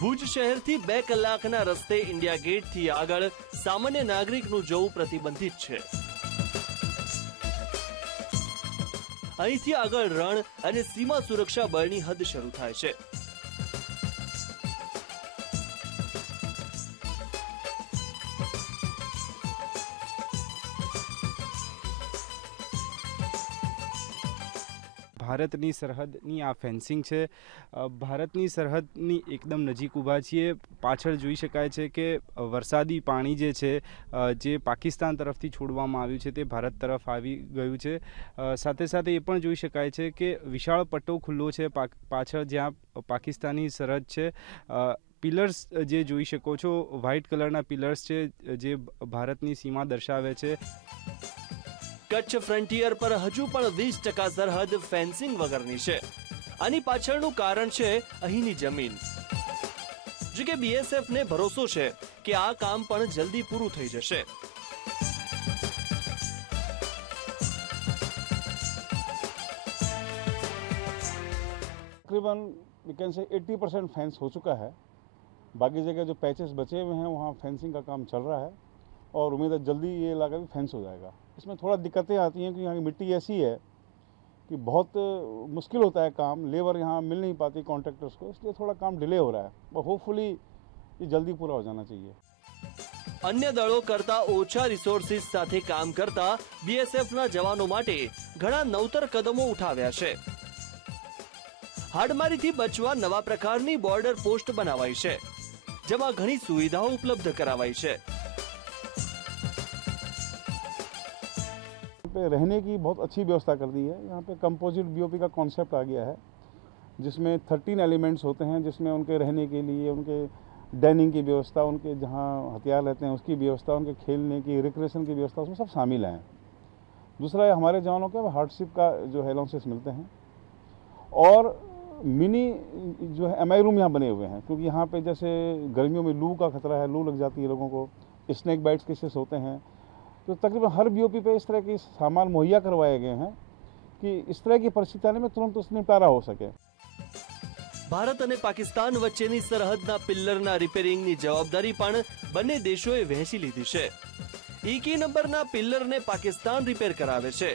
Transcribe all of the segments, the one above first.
ભુજ શહેરથી બે કલાકના રસ્તે ઇન્ડિયા ગેટથી આગળ સામાન્ય નાગરિકનું જવું પ્રતિબંધિત છે. અહીંથી આગળ રણ અને સીમા સુરક્ષા બળની હદ શરૂ થાય છે. ભારતની સરહદની આ ફેન્સિંગ છે. ભારતની સરહદની એકદમ નજીક ઊભા છીએ. પાછળ જોઈ શકાય છે કે વરસાદી પાણી જે છે જે પાકિસ્તાન તરફથી છોડવામાં આવ્યું છે તે ભારત તરફ આવી ગયું છે. સાથે સાથે એ પણ જોઈ શકાય છે કે, વિશાળ પટ્ટો ખુલ્લો છે પાછળ જ્યાં પાકિસ્તાની સરહદ છે. પિલર્સ જે જોઈ શકો છો વ્હાઇટ કલરના પિલર્સ છે જે ભારતની સીમા દર્શાવે છે. કચ્છ ફ્રન્ટિયર પર હજુ પણ વીસ ટકા સરહદ ફેન્સિંગ વગરની છે આની પાછળનું કારણ છે અહીંની જમીન જો કે બીએસએફ ને ભરોસો છે કે આ કામ પણ જલ્દી પૂરું થઈ જશે तकरीबन we can say 80 percent fence हो चुका है बाकी जगह जो पैचेस बचे हुए हैं वहाँ फेंसिंग का काम चल रहा है और उम्मीद है जल्दी ये इलाका भी फेंस हो जाएगा इसमें थोड़ा दिक्कतें आती हैं कि यहाँ की मिट्टी ऐसी है कि बहुत मुश्किल होता है काम लेबर यहाँ मिल नहीं पाती कॉन्ट्रैक्टर्स को इसलिए थोड़ा काम डिले हो रहा है और होपफुली ये जल्दी पूरा हो जाना चाहिए અન્ય દળો કરતા ઓછા રિસોર્સિસ સાથે કામ કરતા બીએસએફના જવાનો માટે ઘણા નવતર કદમો ઉઠાવ્યા છે હાડમારીથી બચવા નવા પ્રકારની બોર્ડર પોસ્ટ બનાવાઈ છે જેમાં ઘણી સુવિધાઓ ઉપલબ્ધ કરાવાઈ છે पे रहने की बहुत अच्छी व्यवस्था कर दी है। यहाँ पे कंपोजिट बीओपी का कॉन्सेप्ट आ गया है, जिसमें थर्टीन एलिमेंट्स होते हैं, जिसमें उनके रहने के लिए, उनके डाइनिंग की व्यवस्था, उनके जहाँ हथियार रहते हैं, उसकी व्यवस्था, उनके खेलने की रिक्रेशन की व्यवस्था, उसमें सब शामिल हैं। दूसरा है, हमारे जवानों के हार्डशिप का जो है अलाउंसेस मिलते हैं। और मिनी जो है एमआई रूम यहाँ बने हुए हैं, क्योंकि यहाँ पे जैसे गर्मियों में लू का खतरा है, लू लग जाती है लोगों को। स्नैक बाइट्स केसेस होते हैं। तो तकरीबन हर बीओपी पे इस तरह के सामान मुहैया करवाए गए हैं कि इस तरह की परिस्थिति आने में तुरंत उससे निपटारा हो सके ભારત અને પાકિસ્તાન વચ્ચેની સરહદના પિલ્લરના રિપેરિંગની જવાબદારી પણ બંને દેશોએ વહેંચી લીધી છે એકી નંબરના પિલ્લરને પાકિસ્તાન રિપેર કરાવે છે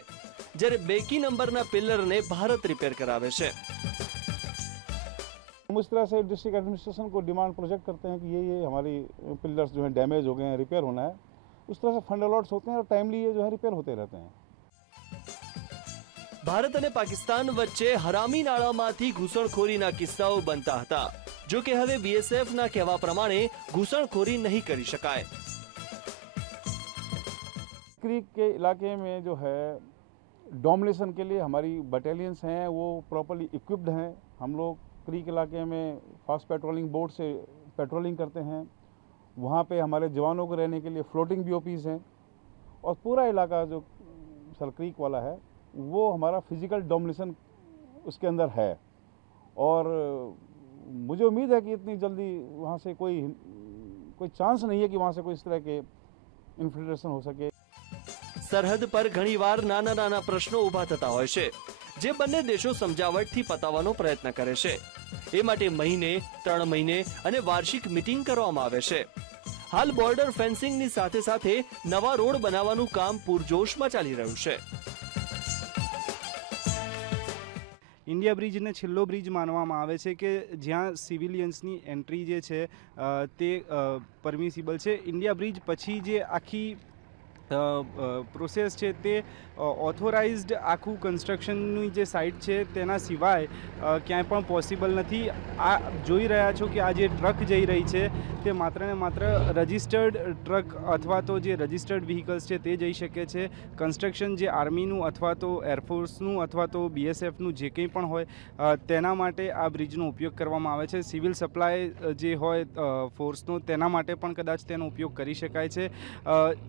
જ્યારે બેકી નંબરના પિલ્લરને ભારત રિપેર કરાવે છે हम इस तरह से डिस्ट्रिक्ट एडमिनिस्ट्रेशन को डिमांड प्रोजेक्ट करते हैं कि ये ये हमारी पिलर्स जो हैं डैमेज हो गए हैं रिपेयर होना है उस तरह से फंड अलॉट्स होते हैं और टाइमली ये जो है रिपेयर होते रहते हैं ભારત અને પાકિસ્તાન વચ્ચે હરામી નાળામાંથી ઘૂસણખોરીના કિસ્સાઓ બનતા હતા જો કે હવે બીએસએફના કહેવા પ્રમાણે ઘૂસણખોરી નહીં કરી શકાય क्रीक के इलाके में जो है डोमिनेशन के लिए हमारी बटालियंस हैं वो प्रॉपरली इक्विप्ड हैं हम लोग क्रीक इलाके में फास्ट पेट्रोलिंग बोट से पेट्रोलिंग करते हैं वहाँ पे हमारे जवानों को रहने के लिए फ्लोटिंग बी हैं और पूरा इलाका जो सल क्रीक वाला है वो हमारा फिजिकल डोमिनेशन उसके अंदर है और मुझे उम्मीद है कि इतनी जल्दी वहाँ से कोई कोई चांस नहीं है कि वहाँ से कोई इस तरह के इन्फिल्ट्रेशन हो सके સરહદ પર ઘણીવાર નાના નાના પ્રશ્નો ઊભા થતા હોય છે જે બંને દેશો સમજાવટથી પતાવવાનો પ્રયત્ન કરે છે એ માટે મહિને, ત્રણ મહિને અને વાર્ષિક મીટિંગ કરવામાં આવે છે. હાલ બોર્ડર ફેન્સિંગની સાથે સાથે નવા રોડ બનાવવાનું કામ પૂરજોશમાં ચાલી રહ્યું છે. ઇન્ડિયા બ્રિજને છેલ્લો બ્રિજ માનવામાં આવે છે કે જ્યાં સિવિલિયન્સની એન્ટ્રી જે છે તે પરમિસિબલ છે. ઇન્ડિયા બ્રિજ પછી જે આખી પ્રોસેસ છે તે ઓથોરાઇઝડ આખું કન્સ્ટ્રક્શનની જે સાઇટ છે તેના સિવાય ક્યાંય પણ પોસિબલ નથી. આ જોઈ રહ્યા છો કે આ જે ટ્રક જઈ રહી છે તે માત્ર ને માત્ર રજિસ્ટર્ડ ટ્રક અથવા તો જે રજિસ્ટર્ડ વ્હીકલ્સ છે તે જઈ શકે છે. કન્સ્ટ્રક્શન જે આર્મીનું અથવા તો એરફોર્સનું અથવા તો બીએસએફનું જે કંઈ પણ હોય તેના માટે આ બ્રિજનો ઉપયોગ કરવામાં આવે છે. સિવિલ સપ્લાય જે હોય ફોર્સનો તેના માટે પણ કદાચ તેનો ઉપયોગ કરી શકાય છે.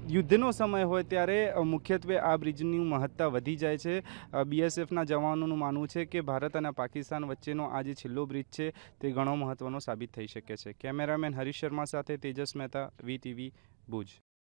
યુદ્ધનો સમય હોય ત્યારે મુખ્યત્વે આ બ્રિજની મહત્તા વધી જાય છે. બીએસએફના જવાનોનું માનવું છે કે ભારત અને પાકિસ્તાન વચ્ચેનો આ જે છેલ્લો બ્રિજ છે, તે ઘણો મહત્ત્વનો સાબિત થઈ શકે છે. કેમેરામેન હરીશ શર્મા સાથે તેજસ મહેતા વી ટીવી ભુજ.